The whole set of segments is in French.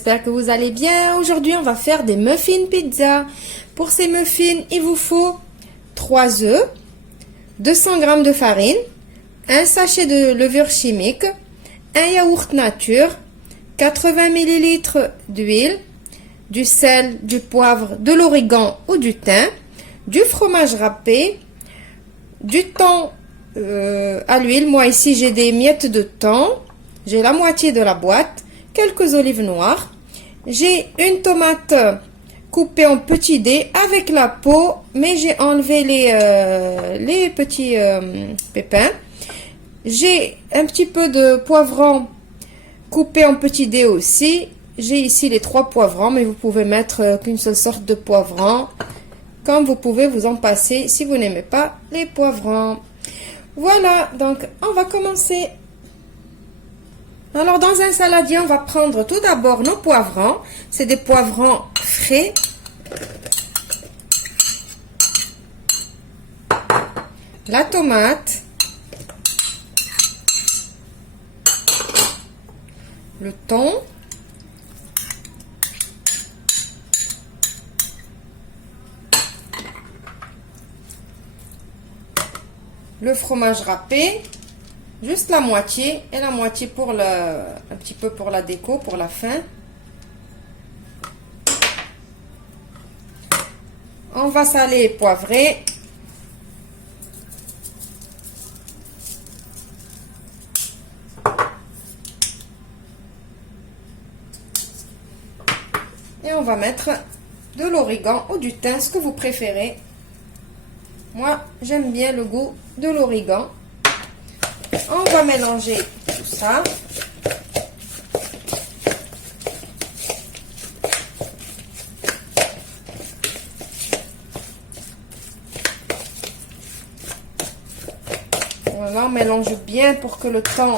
j'espère que vous allez bien. Aujourd'hui, on va faire des muffins pizza. Pour ces muffins, il vous faut 3 œufs, 200 g de farine, un sachet de levure chimique, un yaourt nature, 80 ml d'huile, du sel, du poivre, de l'origan ou du thym, du fromage râpé, du thon à l'huile. Moi ici j'ai des miettes de thon, j'ai la moitié de la boîte, quelques olives noires, j'ai une tomate coupée en petits dés avec la peau, mais j'ai enlevé les petits pépins. J'ai un petit peu de poivron coupé en petits dés aussi. J'ai ici les 3 poivrons, mais vous pouvez mettre qu'une seule sorte de poivron. Comme vous pouvez vous en passer si vous n'aimez pas les poivrons. Voilà, donc on va commencer. Alors dans un saladier, on va prendre tout d'abord nos poivrons. C'est des poivrons frais. La tomate. Le thon. Le fromage râpé, juste la moitié, et la moitié pour un petit peu pour la déco, pour la fin. On va saler et poivrer. Et on va mettre de l'origan ou du thym, ce que vous préférez. Moi, j'aime bien le goût de l'origan. On va mélanger tout ça. Voilà, on mélange bien pour que le thon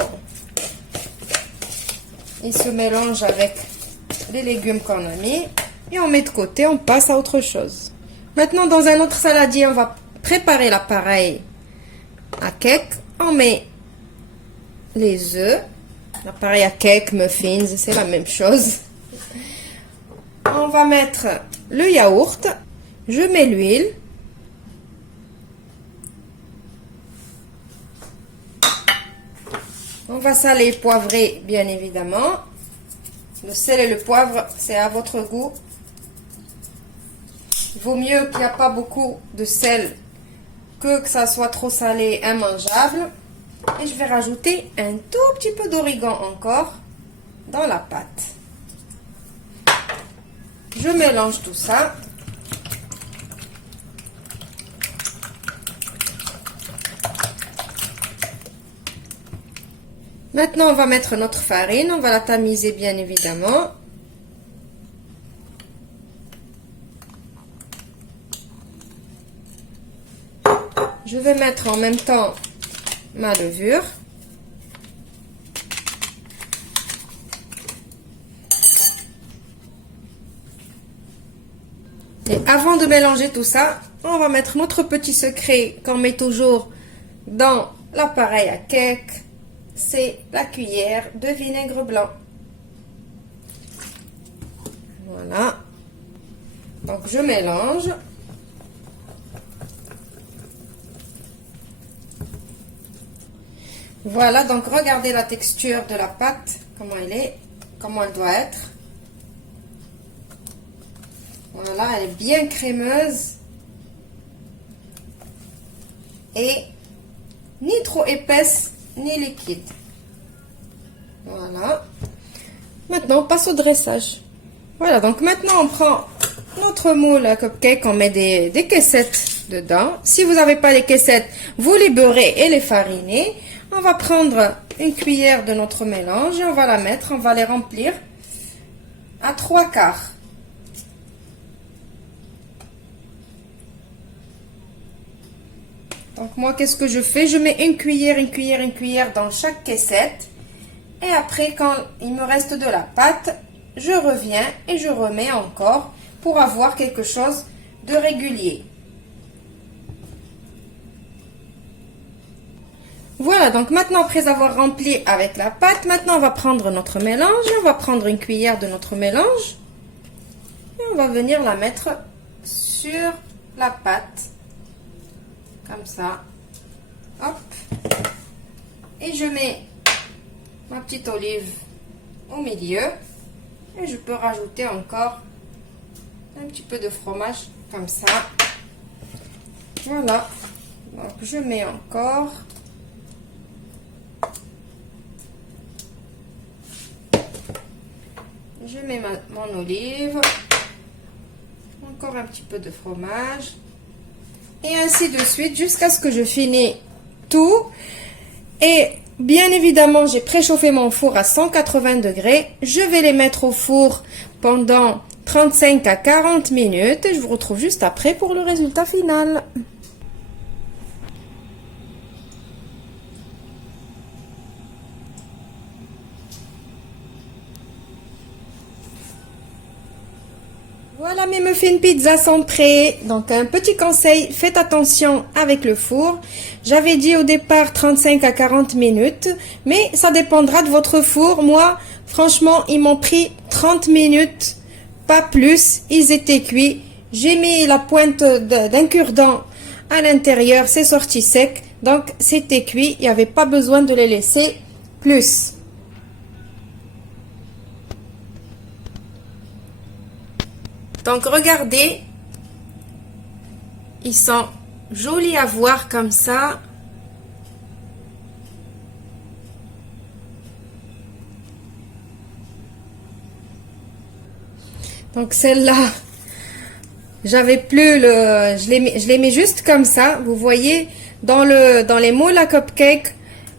il se mélange avec les légumes qu'on a mis. Et on met de côté, on passe à autre chose. Maintenant, dans un autre saladier, on va préparer l'appareil à cake. On met les œufs. L'appareil à cake, muffins, c'est la même chose. On va mettre le yaourt. Je mets l'huile. On va saler et poivrer, bien évidemment. Le sel et le poivre, c'est à votre goût. Il vaut mieux qu'il n'y a pas beaucoup de sel que ça soit trop salé, immangeable. Et je vais rajouter un tout petit peu d'origan encore dans la pâte. Je mélange tout ça. Maintenant, on va mettre notre farine. On va la tamiser, bien évidemment. Je vais mettre en même temps ma levure. Et avant de mélanger tout ça, on va mettre notre petit secret qu'on met toujours dans l'appareil à cake. C'est la cuillère de vinaigre blanc. Voilà. Donc je mélange. Voilà, donc regardez la texture de la pâte, comment elle est, comment elle doit être. Voilà, elle est bien crémeuse. Et ni trop épaisse, ni liquide. Voilà. Maintenant, on passe au dressage. Voilà, donc maintenant, on prend notre moule à cupcake, on met des caissettes dedans. Si vous n'avez pas les caissettes, vous les beurrez et les farinez. On va prendre une cuillère de notre mélange et on va la mettre, on va les remplir à 3/4. Donc moi, qu'est-ce que je fais? Je mets une cuillère dans chaque caissette. Et après, quand il me reste de la pâte, je reviens et je remets encore pour avoir quelque chose de régulier. Voilà, donc maintenant, après avoir rempli avec la pâte, maintenant on va prendre notre mélange. On va prendre une cuillère de notre mélange. Et on va venir la mettre sur la pâte. Comme ça. Hop. Et je mets ma petite olive au milieu. Et je peux rajouter encore un petit peu de fromage comme ça. Voilà. Donc je mets encore. Je mets mon olive. Encore un petit peu de fromage. Et ainsi de suite jusqu'à ce que je finis tout. Et bien évidemment, j'ai préchauffé mon four à 180 degrés. Je vais les mettre au four pendant 35 à 40 minutes. Et je vous retrouve juste après pour le résultat final. Voilà, mes muffins pizza sont prêts. Donc un petit conseil, faites attention avec le four. J'avais dit au départ 35 à 40 minutes, mais ça dépendra de votre four. Moi, franchement, ils m'ont pris 30 minutes, pas plus. Ils étaient cuits. J'ai mis la pointe d'un cure-dent à l'intérieur, c'est sorti sec. Donc c'était cuit, il n'y avait pas besoin de les laisser plus. Donc regardez, ils sont jolis à voir comme ça. Donc celle-là, j'avais plus le, je les mets juste comme ça. Vous voyez, dans les moules à cupcake,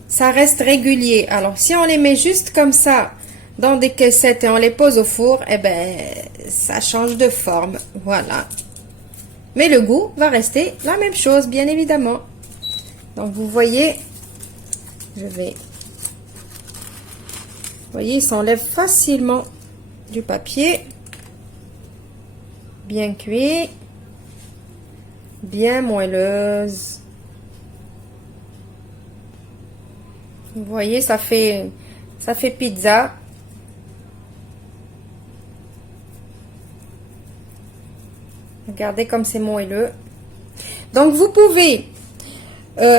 ça reste régulier. Alors si on les met juste comme ça dans des caissettes et on les pose au four, eh ben ça change de forme. Voilà. Mais le goût va rester la même chose, bien évidemment. Donc vous voyez, vous voyez, ils s'enlèvent facilement du papier. Bien cuit, bien moelleuse. Vous voyez, ça fait pizza. Regardez comme c'est moelleux. Donc vous pouvez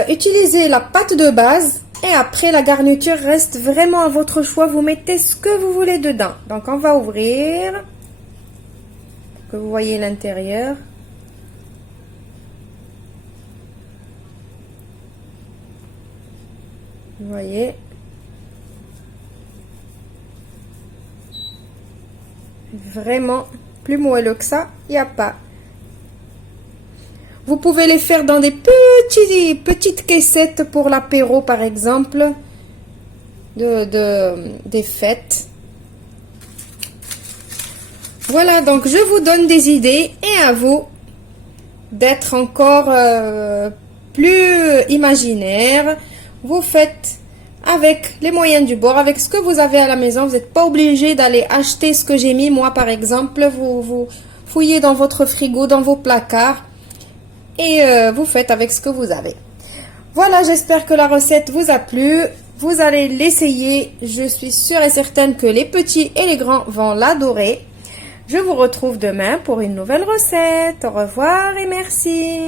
utiliser la pâte de base et après la garniture reste vraiment à votre choix. Vous mettez ce que vous voulez dedans. Donc on va ouvrir. Que vous voyez l'intérieur. Vous voyez. Vraiment plus moelleux que ça, il n'y a pas. Vous pouvez les faire dans des petites caissettes pour l'apéro par exemple, des fêtes. Voilà, donc je vous donne des idées et à vous d'être encore plus imaginaire. Vous faites avec les moyens du bord, avec ce que vous avez à la maison. Vous n'êtes pas obligé d'aller acheter ce que j'ai mis. Moi, par exemple, vous fouillez dans votre frigo, dans vos placards et vous faites avec ce que vous avez. Voilà, j'espère que la recette vous a plu. Vous allez l'essayer. Je suis sûre et certaine que les petits et les grands vont l'adorer. Je vous retrouve demain pour une nouvelle recette. Au revoir et merci.